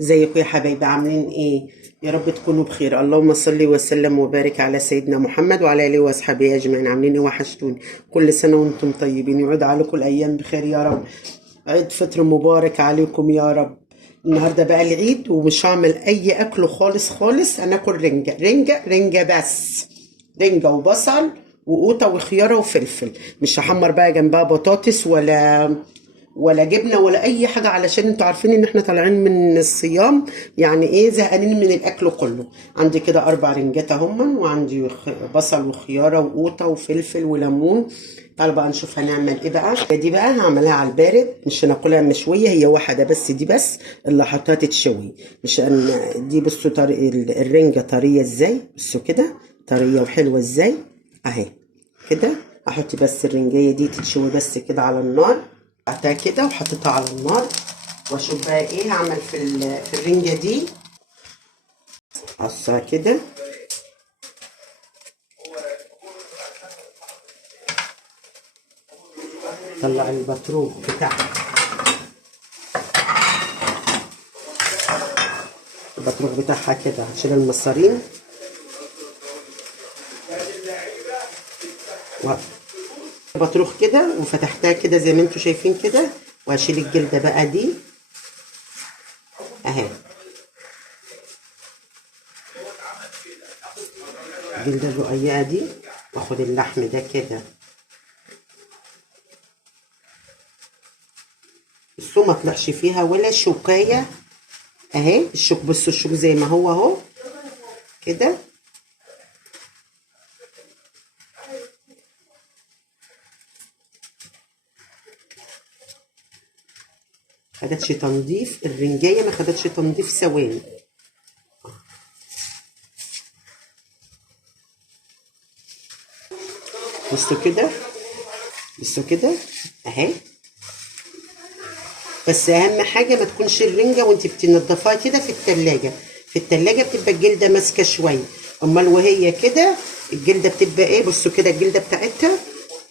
ازيكم يا حبايبي، عاملين ايه؟ يا رب تكونوا بخير. اللهم صل وسلم وبارك على سيدنا محمد وعلى اله واصحابه اجمعين. عاملين ايه؟ وحشتوني. كل سنه وانتم طيبين، يعود عليكم الايام بخير يا رب. عيد فطر مبارك عليكم يا رب. النهارده بقى العيد ومش هعمل اي اكل خالص خالص. انا اكل رنجه رنجه رنجه بس. رنجه وبصل وقوطه وخياره وفلفل. مش هحمر بقى جنبها بطاطس ولا جبنه ولا اي حاجه، علشان انتوا عارفين ان احنا طالعين من الصيام، يعني ايه، زهقانين من الاكل كله. عندي كده 4 رنجات اهم، وعندي بصل وخياره وقوطه وفلفل وليمون. تعالوا بقى نشوف هنعمل ايه بقى. دي بقى هعملها على البارد، مش هناكلها مشويه، هي واحده بس، دي بس اللي حطها تتشوي. مش دي بصوا الرنجه طريه ازاي، بصوا كده طريه وحلوه ازاي اهي. كده احط بس الرنجيه دي تتشوي بس كده على النار. قطعتها كده وحطيتها على النار، واشوف بقى ايه هعمل في الرنجه دي. اقصها كده، طلع البطروخ بتاعها، البطروخ بتاعها كده، هشيل المصارين البطروخ كده، وفتحتها كده زي ما انتوا شايفين كده، وهشيل الجلده بقى دي اهي. الجلده الرقيقه دي، واخد اللحم ده كده. بصوا ما طلعش فيها ولا شوكايه اهي. الشوك بصوا، الشوك زي ما هو اهو كده. خدتش تنظيف الرنجايه، ما خدتش تنظيف ثواني. بصوا كده، بصوا كده اهي. بس اهم حاجه ما تكونش الرنجه وانت بتنضفيها كده في التلاجة. في التلاجة بتبقى الجلده ماسكه شويه، امال وهي كده الجلده بتبقى ايه. بصوا كده الجلده بتاعتها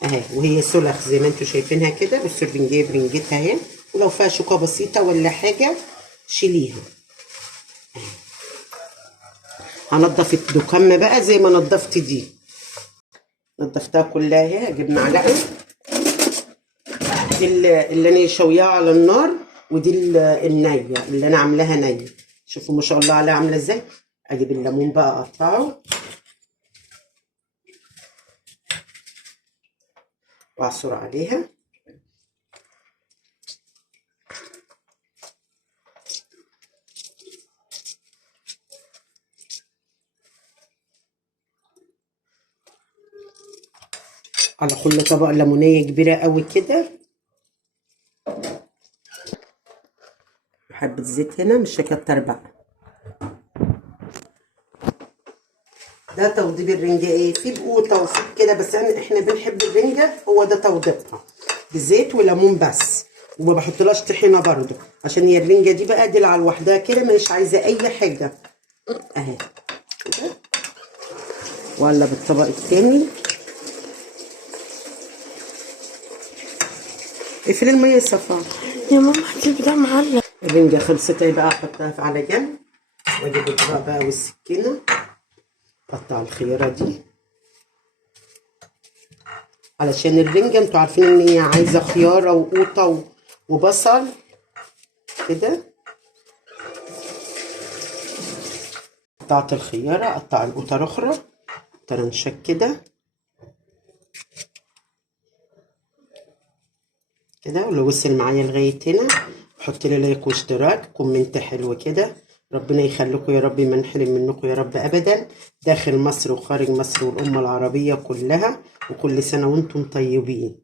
اهي، وهي سلخ زي ما انتوا شايفينها كده. بصوا الرنجيه برنجتها اهي، ولو فيها شوكه بسيطه ولا حاجه شيليها. هنضف الدكمه بقى زي ما نضفت دي. نضفتها كلها اهي. اجيب معلقه، دي اللي انا شوياها على النار، ودي النيه اللي انا عاملاها نيه. شوفوا ما شاء الله عليها عامله ازاي. اجيب الليمون بقى اقطعه واعصر عليها. على كل طبق ليمونيه كبيره قوي كده. حبه زيت هنا، مش هكتر بقى. ده توضيب الرنجة ايه، في بقوطة وفي كده، بس احنا بنحب الرنجة، هو ده توضيبها بزيت وليمون بس. وما بحطلهاش طحينة برضو، عشان هي الرنجة دي بقى دلع لوحدها كده، مش عايزة اي حاجة اهي كده. ولا بالطبق التاني. اقفلي المية الصفار يا ماما، هتجيب ده معلق. الرنجة خلصت اهي بقى، احطها على جنب، واجيب الطبق بقى والسكينة، اقطع الخيارة دي. علشان الرنجة انتوا عارفين ان هي عايزة خيارة وقوطة وبصل كده. قطعت الخيارة، قطع القطع الاخرى طرنشات كده كده. ولو وصل معايا لغاية هنا حط لي لايك واشتراك، كومنت حلو كده. ربنا يخليكم يا رب، ما نحرم منكم يا رب ابدا، داخل مصر وخارج مصر والامة العربية كلها، وكل سنة وانتم طيبين.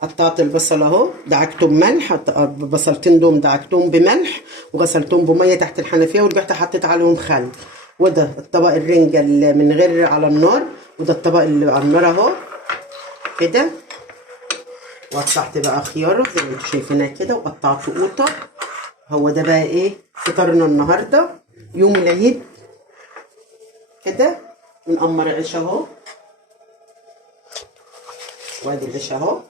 قطعت البصل اهو، دعكتهم ملح، بصلتين دوم دعكتهم بملح وغسلتهم بميه تحت الحنفيه، ورجعت حطيت عليهم خل. وده الطبق الرنجه اللي من غير على النار، وده الطبق اللي على النار اهو كده. وقطعت بقى خياره زي ما انتم شايفينها كده، وقطعت قوطه. هو ده بقى ايه فطارنا النهارده يوم العيد كده. ونقمر عيش اهو، وادي العيش اهو.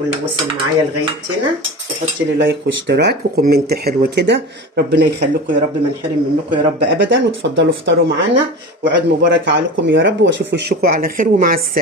واللي وصل معايا لغايه هنا يحط لي لايك واشتراك وكومنت حلو كده. ربنا يخليكم يا رب، ما نحرم منكم يا رب ابدا. وتفضلوا افطروا معانا، وعيد مبارك عليكم يا رب، واشوف وشكم على خير ومع السلامه.